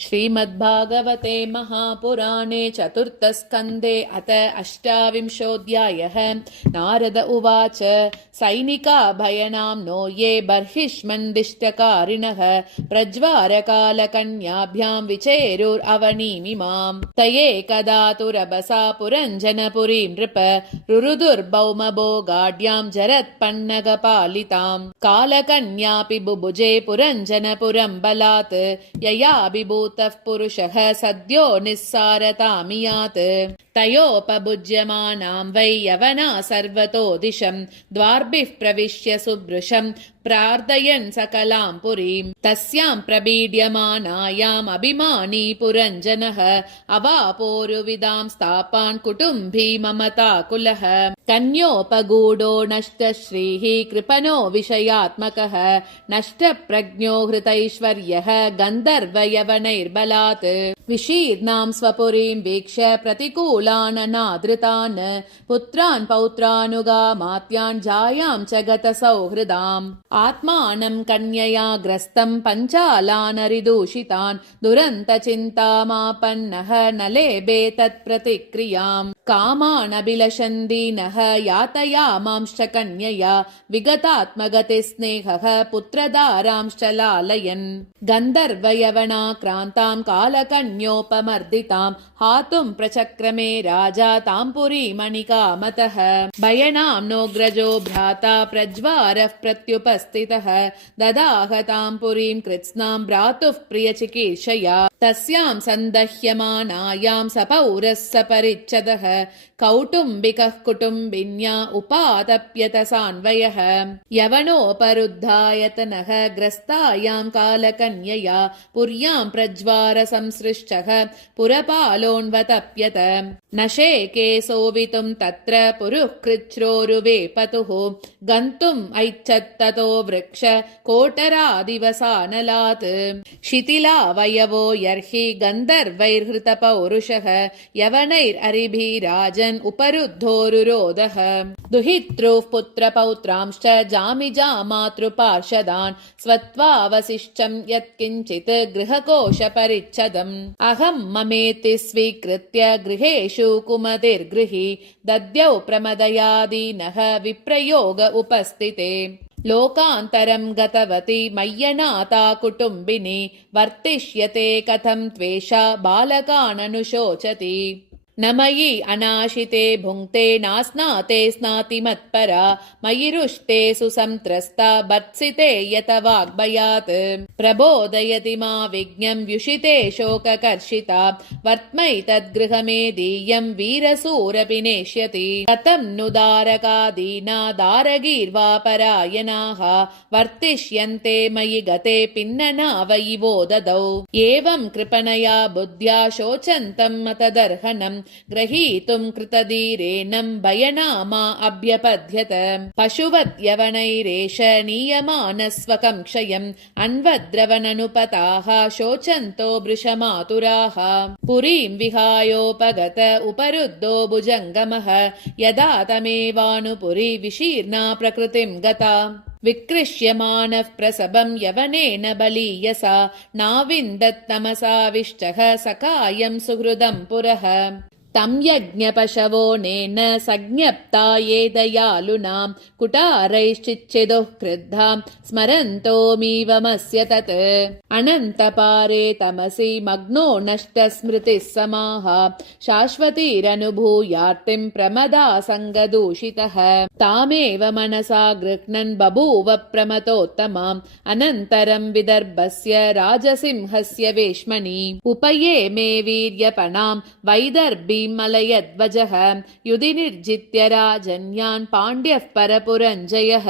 श्रीमद्भागवते महापुराणे चतुर्थस्कन्धे अथ अष्टाविंशोऽध्यायः। नारद उवाच सैनिका भयनां नो ये बर्हिष्मन्दिष्टकारिणः प्रज्वारकालकन्याभ्यां विचेरुरवनीमिमां तये तुरबसा पुरञ्जनपुरीं नृप रुरुदुर्भौमभोगाढ्यां जरत्पन्नगपालितां कालकन्यापि बुभुजे पुरञ्जनपुरं बलात् यया विभूतः पुरुषः सद्यो निस्सारतामियात् तयोपभुज्यमानां वै यवना सर्वतो दिशं द्वार्भिः प्रविश्य सुभृशं प्रार्थयन् सकलां पुरीं तस्यां प्रबीड्यमानायाम् अभिमानी पुरञ्जनः अवापोरुविदां स्थापान् कुटुम्बी ममताकुलः कन्योपगूढो नष्टश्रीः कृपणो विषयात्मकः नष्टप्रज्ञो हृतैश्वर्यः गन्धर्वयवनैर्बलात् विशीर्णां स्वपुरीं वीक्ष्य प्रतिकूलान् अनादृतान् पुत्रान् पौत्रानुगामात्यान् जायां च गतसौहृदाम् आत्मानं कन्यया ग्रस्तं पञ्चालानरिदूषितान् दुरन्तचिन्तामापन्नः न लेभे तत्प्रतिक्रियाम् कामानभिलषन् दीनः यातयामांश्च कन्यया विगतात्मगतिस्नेहः पुत्रदारांश्च लालयन् गन्धर्वयवनाक्रान्तां कालकन्योपमर्दितां हातुं प्रचक्रमे राजा तां पुरीमणिकामतः भयनाम्नोऽग्रजो भ्राता प्रज्वारः प्रत्युपस्थितः ददाह तां पुरीं कृत्स्नां भ्रातुः प्रियचिकीर्षया तस्यां सन्दह्यमानायां सपौरः सपरिच्छदः कौटुम्बिकः कुटुम्बिन्या उपातप्यत सान्वयः यवनोपरुद्धायतनः ग्रस्तायां कालकन्यया पुर्यां प्रज्वार संसृष्टः पुरपालोन्वतप्यत न शेके सोवितुं तत्र पुरुः कृच्छ्रोरुवेपतुः गन्तुम् ऐच्छत्ततो वृक्ष कोटरादिवसानलात् शिथिलावयवो यर्हि गन्धर्वैर्हृतपौरुषः यवनैररिभिराजन् उपरुद्धोरुरोधः दुहितृः पुत्रपौत्रांश्च जामिजामातृपार्षदान् स्वत्वावशिष्टं यत्किञ्चित् गृहकोशपरिच्छदम् अहं ममेति स्वीकृत्य गृहेषु कुमतिर्गृही दद्यौ प्रमदयादीनः विप्रयोग उपस्थिते लोकान्तरं गतवती मय्यनाथा कुटुम्बिनी वर्तिष्यते कथं त्वेषा बालकाननुशोचति न मयि अनाशिते भुङ्क्ते नास्नाते स्नाति मत्परा मयि रुष्टे सुसंत्रस्ता भर्त्सिते यत वाग्भयात् प्रबोधयति मा विज्ञं व्युषिते शोककर्षिता वर्त्मैतद्गृहमेदीयं वीरसूरपि नेष्यति कथं नु दारकादीना दारगीर्वापरायणाः वर्तिष्यन्ते मयि गते पिन्नना वै वो ददौ एवं कृपणया बुद्ध्या शोचन्तं मतदर्हनं ग्रहीतुं कृतधीरेनं भयनामा अभ्यपद्यत पशुवत् यवनैरेष नीयमानस्वकं क्षयम् अन्वद्रवननुपताः शोचन्तो वृषमातुराः पुरीं विहायोपगत उपरुद्धो भुजङ्गमः यदा तमेवानुपुरी विशीर्णा प्रकृतिं गता विकृष्यमानः प्रसभं यवनेन बलीयसा नाविन्दत्तमसाविष्टः सखायं सुहृदं पुरः तं यज्ञपशवो नेन सज्ञप्ता ये दयालुनां कुटारैश्चिच्छिदुः क्रुद्धां स्मरन्तोमीवमस्य तत् अनन्तपारे तमसि मग्नो नष्टस्मृतिः समाः शाश्वतीरनुभूयार्तिं प्रमदासङ्गदूषितः तामेव मनसा गृह्णन् बभूव प्रमतोत्तमाम् अनन्तरं विदर्भस्य राजसिंहस्य वेश्मनि उपये मे वीर्यपणां वैदर्भी मलयध्वजः युधि निर्जित्य राजन्यान् पाण्ड्यः परपुरञ्जयः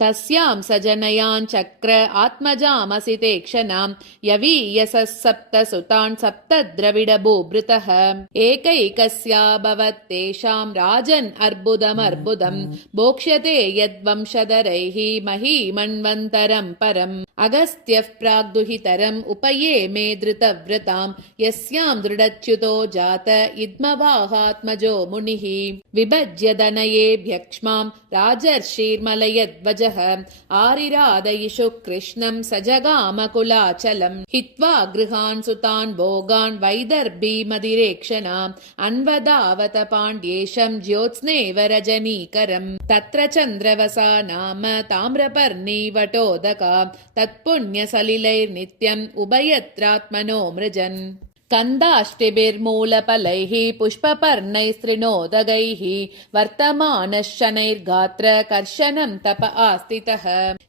तस्यां सजनयान् चक्र आत्मजामसिते क्षणां यवीयसः सप्तसुतान् सप्तद्रविडभूभृतः एकैकस्याभवत्तेषां राजन् अर्बुदमर्बुदं भोक्ष्यते यद्वंशधरैः महीमन्वन्तरं परम् अगस्त्यः प्राग्दुहितरम् उपये मे धृतव्रतां यस्यां दृढच्युतो जात इद्मवाहात्मजो मुनिः विभज्य दनयेभ्यक्ष्मां राजर्षिर्मलयध्वजः द्विजः आरिरादयिषु कृष्णं सजगामकुलाचलं हित्वा गृहान् सुतान् भोगान् वैदर्भीमदिरेक्षणाम् अन्वदावत पाण्ड्येशं ज्योत्स्नेव रजनीकरम् तत्र चन्द्रवसा नाम ताम्रपर्णीवटोदका तत्पुण्यसलिलैर्नित्यम् उभयत्रात्मनो मृजन् कन्दाष्टिभिर्मूलफलैः पुष्पपर्णैस्तृणोदगैः वर्तमानः शनैर्गात्र कर्शनं तप आस्थितः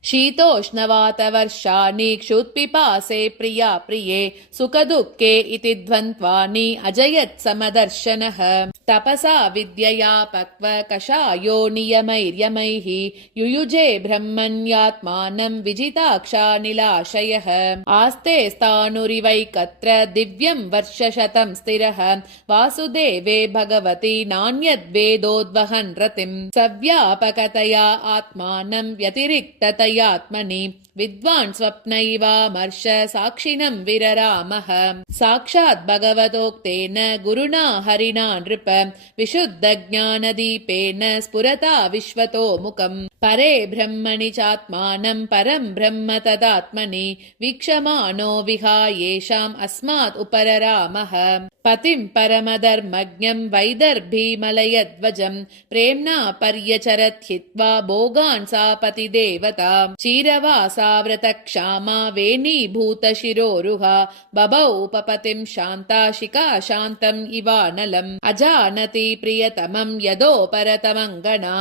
शीतोष्णवातवर्षाणि क्षुत्पिपासे प्रिया प्रिये सुखदुःखे इति द्वन्द्वानि अजयत् समदर्शनः तपसा विद्यया पक्व कषायो नियमैर्यमैः युयुजे ब्रह्मण्यात्मानं विजिताक्षानिलाशयः आस्ते स्थाणुरिवैकत्र दिव्यं वर्षशतं स्थिरः वासुदेवे भगवति नान्यद्वेदोद्वहन् रतिम् सव्यापकतया आत्मानं व्यतिरिक्ततयात्मनि विद्वान् स्वप्नैवामर्श साक्षिणं विररामः साक्षात् भगवतोक्तेन गुरुणा हरिणा नृप विशुद्धज्ञानदीपेन स्फुरता विश्वतो मुखम् परे ब्रह्मणि चात्मानं परं ब्रह्म तदात्मनि वीक्षमाणो विहायेषाम् अस्मात् उपररामः पतिं परमधर्मज्ञं वैदर्भीमलयध्वजं प्रेम्णा पर्यचरत् हित्वा भोगान् सा पतिदेवता चीरवासाव्रतक्षामा वेणीभूतशिरोरुहा बभौ उपपतिं शान्ता शिखा शान्तम् इवानलम् अजानति प्रियतमं यदोपरतमङ्गना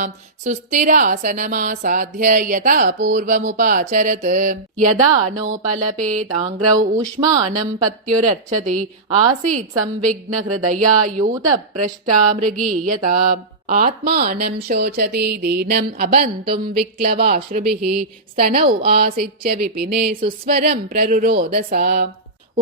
सुस्थिरासनमासाध्य यथा पूर्वमुपाचरत् यदा नोपलपेताङ्ग्रौ ऊष्मानं पत्युरर्चति आसीत् संविघ्नहृदया यूतपृष्ठा मृगीयता आत्मानं शोचति दीनम् अबन्तुं विक्लवाश्रुभिः स्तनौ आसिच्य विपिने सुस्वरं प्ररुरोदसा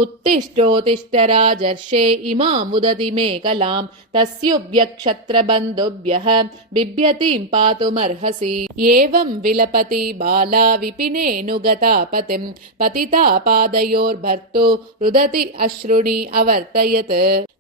उत्तिष्ठोत्तिष्ठ राजर्षे इमामुदति मे कलां तस्युभ्यक्षत्रबन्धुभ्यः बिभ्यतीं पातुमर्हसि एवं विलपति बाला विपिनेऽनुगता पतिं पतिता पादयोर्भर्तु रुदति अश्रुणि अवर्तयत्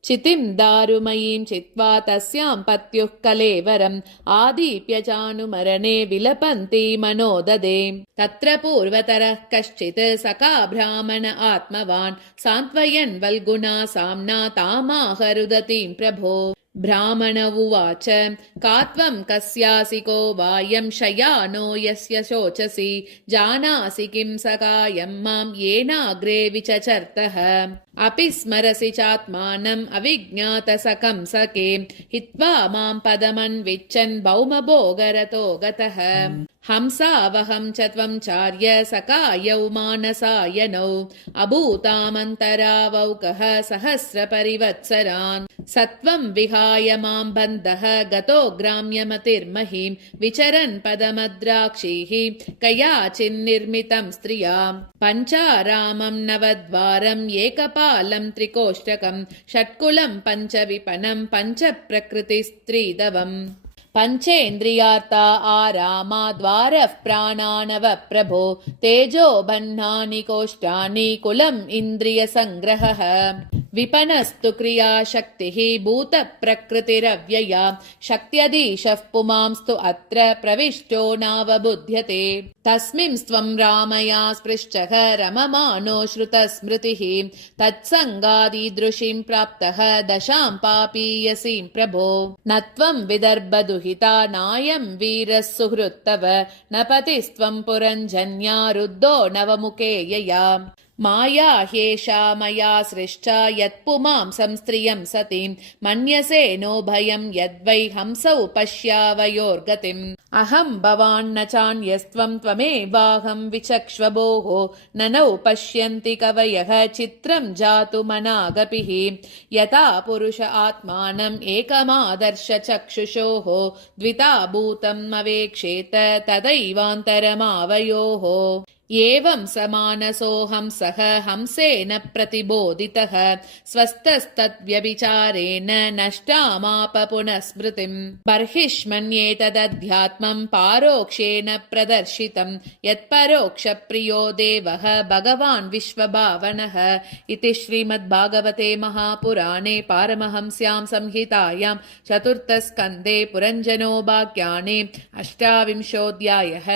चितिं दारुमयीं चित्वा तस्यां पत्युः कलेवरम् आदीप्य चानुमरणे विलपन्ति मनोददे तत्र पूर्वतरः कश्चित् सखा ब्राह्मण आत्मवान् सान्त्वयन् वल्गुना साम्ना तामाह रुदतीं प्रभो ब्राह्मण उवाच का त्वं कस्यासि को वायं शयानो यस्य शोचसि जानासि किं सकायं मां येनाग्रे विचचर्तः अपि स्मरसि चात्मानम् अविज्ञातसखं सखे हित्वा मां पदमन्विच्छन् भौमभोगरतो गतः हंसावहं च त्वं चार्य सखायौ मानसायनौ अभूतामन्तरावौकः सहस्रपरिवत्सरान् सत्वं विहाय मां बन्धः गतो ग्राम्यमतिर्महीं विचरन् पदमद्राक्षीः कयाचिन्निर्मितं स्त्रिया पञ्चारामं नवद्वारम् एकपालं त्रिकोष्टकं षट्कुलं पञ्चविपनं पञ्चप्रकृतिस्त्रीदवम् पञ्चेन्द्रियार्ता आरामा द्वारः प्राणानव प्रभो तेजो बह्नानि कोष्ठानि कुलम् इन्द्रियसङ्ग्रहः विपनस्तु क्रियाशक्तिः भूतप्रकृतिरव्यया शक्त्यधीशः पुमांस्तु अत्र प्रविष्टो नावबुध्यते तस्मिंस्त्वं रामया स्पृष्टः रममाणो श्रुतस्मृतिः तत्सङ्गादीदृशीं प्राप्तः दशां पापीयसीं प्रभो न त्वं विदर्भदुहिता नायं वीरः सुहृत्तव न पतिस्त्वं पुरञ्जन्या रुद्धो नवमुखे यया माया ह्येषा मया सृष्टा यत्पुमां संस्त्रियं सतीं मन्यसे नो भयं यद्वै हंसौ पश्यावयोर्गतिम् अहं भवान्न चान्यस्त्वं त्वमेवाहं विचक्ष्व भोः ननौ पश्यन्ति कवयः चित्रं जातुमनागपिः यथा पुरुष आत्मानम् एकमादर्श चक्षुषोः द्विता भूतम् अवेक्षेत तदैवान्तरमावयोः एवं समानसोऽहं सह हंसेन प्रतिबोधितः स्वस्तस्तद्व्यभिचारेण नष्टामाप पुनः स्मृतिम् बर्हिष्मन्येतदध्यात्मं पारोक्षेण प्रदर्शितं यत्परोक्षप्रियो देवः भगवान् विश्वभावनः इति श्रीमद्भागवते महापुराणे पारमहंस्यां संहितायां चतुर्थस्कन्धे पुरञ्जनोपाख्याने 28 अध्यायः।